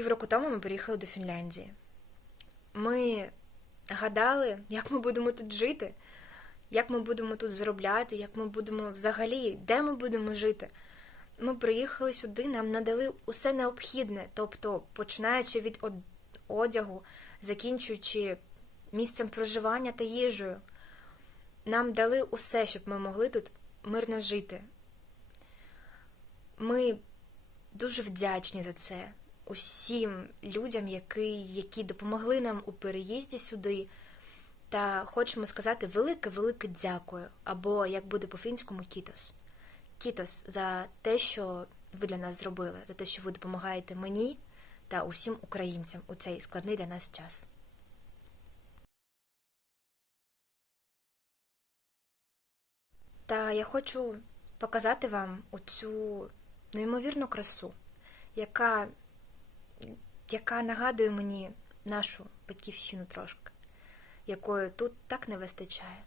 Півроку тому ми приїхали до Фінляндії. Ми гадали, як ми будемо тут жити, як ми будемо тут заробляти, як ми будемо взагалі, де ми будемо жити. Ми приїхали сюди, нам надали усе необхідне, тобто починаючи від одягу, закінчуючи місцем проживання та їжею. Нам дали усе, щоб ми могли тут мирно жити. Ми дуже вдячні за це усім людям, які, які допомогли нам у переїзді сюди. Та хочемо сказати велике-велике дякую, або як буде по-фінському кітос. Кітос за те, що ви для нас зробили, за те, що ви допомагаєте мені та усім українцям у цей складний для нас час. Та я хочу показати вам оцю неймовірну красу, яка, яка нагадує мені нашу батьківщину трошки, якої тут так не вистачає.